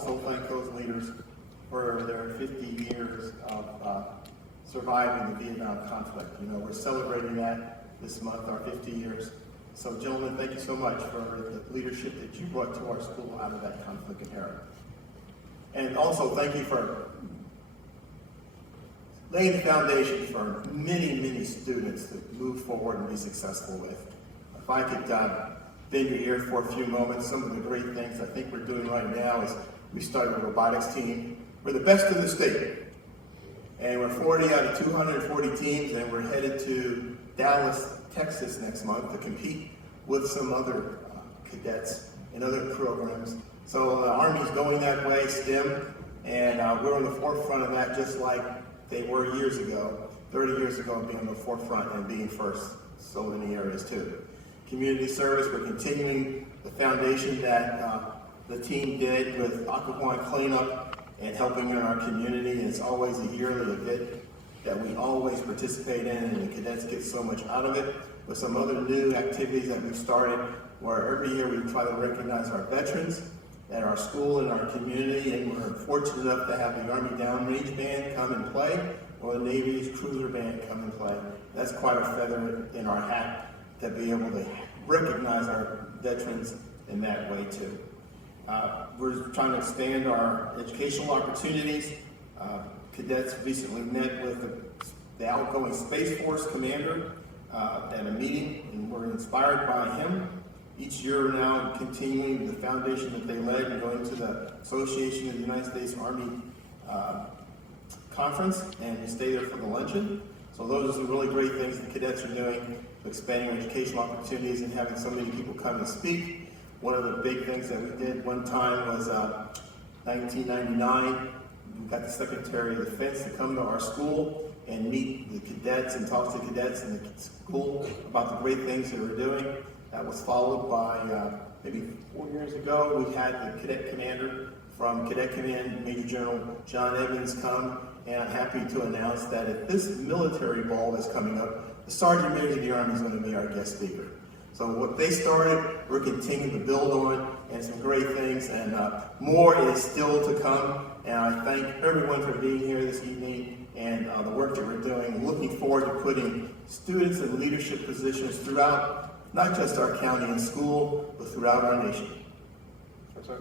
also thank those leaders for their 50 years of surviving the Vietnam conflict. You know, we're celebrating that this month, our 50 years. So gentlemen, thank you so much for the leadership that you brought to our school out of that conflict era. And also thank you for laying the foundation for many, many students to move forward and be successful with. If I could bend your ear for a few moments, some of the great things I think we're doing right now is we started a robotics team. We're the best in the state. And we're 40 out of 240 teams, and we're headed to Dallas, Texas next month to compete with some other cadets in other programs. So the Army's going that way, STEM, and we're on the forefront of that just like they were years ago, 30 years ago, being on the forefront and being first so many areas too. Community service, we're continuing the foundation that the team did with Occoquan cleanup and helping in our community. And it's always a yearly event that we always participate in, and the cadets get so much out of it. With some other new activities that we've started, where every year we try to recognize our veterans at our school and our community, and we're fortunate enough to have the Army Downrange Band come and play, or the Navy's Cruiser Band come and play. That's quite a feather in our hat to be able to recognize our veterans in that way too. We're trying to expand our educational opportunities. Cadets recently met with the outgoing Space Force commander at a meeting, and we're inspired by him. Each year now, continuing the foundation that they led and going to the Association of the United States Army conference, and we stay there for the luncheon. So those are some really great things the cadets are doing, expanding educational opportunities and having so many people come and speak. One of the big things that we did one time was 1999. We got the Secretary of Defense to come to our school and meet the cadets and talk to cadets in the school about the great things that we're doing. That was followed by maybe 4 years ago, we had the cadet commander from Cadet Command, Major General John Evans, come, and I'm happy to announce that at this military ball that's coming up, the Sergeant Major of the Army is going to be our guest speaker. So what they started, we're continuing to build on, and some great things, and more is still to come. And I thank everyone for being here this evening and the work that we're doing. Looking forward to putting students in leadership positions throughout, not just our county and school, but throughout our nation. That's right.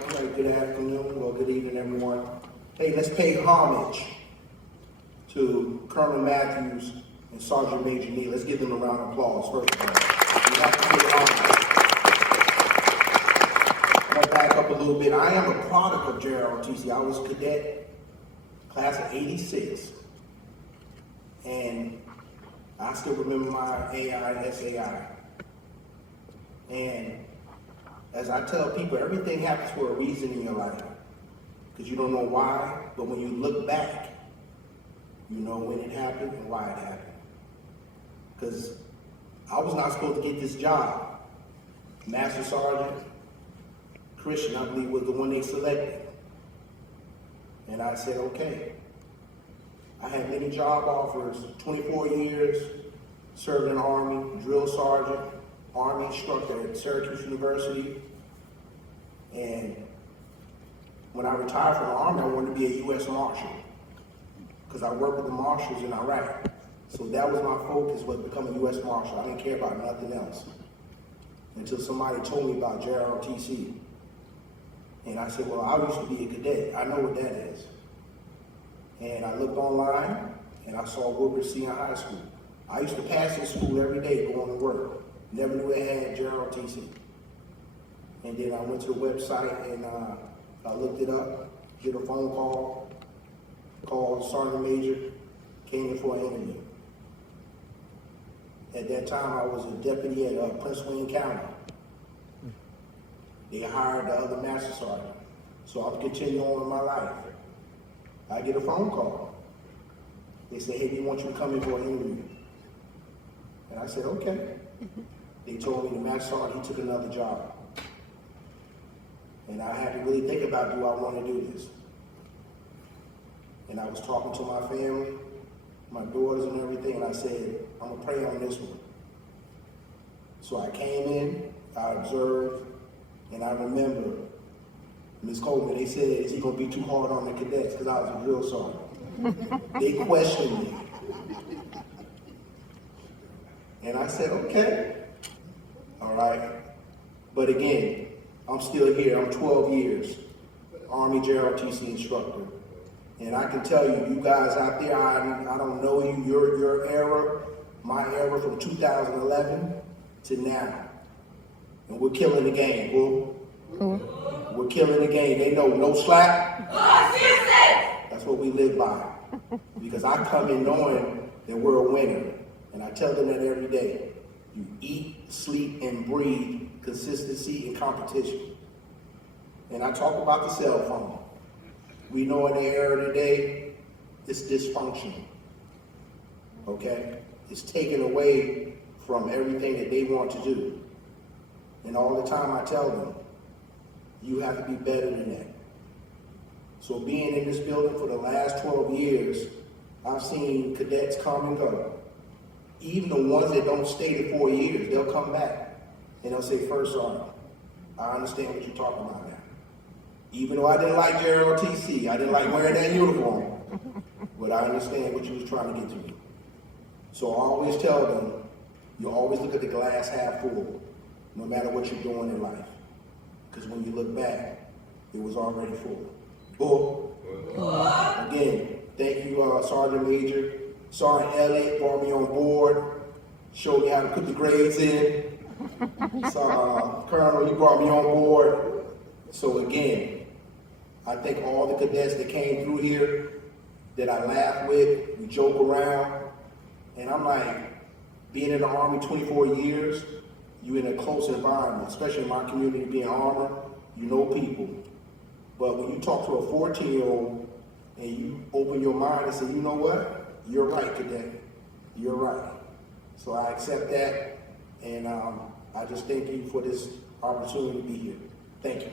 All right, good afternoon, or good evening, everyone. Hey, let's pay homage to Colonel Matthews and Sergeant Major Neal. Let's give them a round of applause, first of all. We have to pay homage. I'm going to back up a little bit. I am a product of JROTC. I was a cadet, class of 86. And I still remember my AI and SAI. And as I tell people, everything happens for a reason in your life. Because you don't know why, but when you look back, you know when it happened and why it happened. Because I was not supposed to get this job. Master Sergeant Christian, I believe, was the one they selected. And I said, okay. I had many job offers, 24 years, served in the Army, drill sergeant, Army instructor at Syracuse University. And when I retired from the Army, I wanted to be a U.S. Marshal, because I worked with the Marshals in Iraq. So that was my focus, was become a U.S. Marshal. I didn't care about nothing else until somebody told me about JROTC. And I said, well, I used to be a cadet. I know what that is. And I looked online, and I saw Wilbur Senior High School. I used to pass this school every day going to work. Never knew it had JROTC. And then I went to the website, and I looked it up, did a phone call, called Sergeant Major, came in for an interview. At that time, I was a deputy at Prince William County. They hired the other master sergeant. So I'm continuing on with my life. I get a phone call. They say, hey, we want you to come in for an interview. And I said, okay. They told me the master sergeant, he took another job. And I had to really think about, do I want to do this? And I was talking to my family, my daughters and everything, and I said, I'm gonna pray on this one. So I came in, I observed, and I remember Ms. Coleman, they said, is he gonna be too hard on the cadets? Because I was a drill sergeant. They questioned me. And I said, okay, all right. But again, I'm still here, I'm 12 years, Army JROTC instructor. And I can tell you, you guys out there, I don't know you, your era, my era from 2011 to now. And we're killing the game, boo. We're killing the game. They know no slack. That's what we live by. Because I come in knowing that we're a winner. And I tell them that every day. You eat, sleep, and breathe consistency and competition. And I talk about the cell phone. We know in the era today, it's dysfunctional. Okay? It's taken away from everything that they want to do. And all the time I tell them, you have to be better than that. So being in this building for the last 12 years, I've seen cadets come and go. Even the ones that don't stay the 4 years, they'll come back and they'll say, First Sergeant, I understand what you're talking about now. Even though I didn't like JROTC, I didn't like wearing that uniform, but I understand what you was trying to get to me. So I always tell them, you always look at the glass half full, no matter what you're doing in life. Because when you look back, it was already full. Bull. Again, thank you, Sergeant Major. Sergeant Elliott brought me on board, showed me how to put the grades in. So, Colonel, you brought me on board. So again, I thank all the cadets that came through here, that I laugh with, we joke around. And I'm like, being in the Army 24 years, you're in a close environment, especially in my community being armor, you know people. But when you talk to a 14-year-old and you open your mind and say, you know what? You're right, cadet. You're right. So I accept that, and I just thank you for this opportunity to be here. Thank you.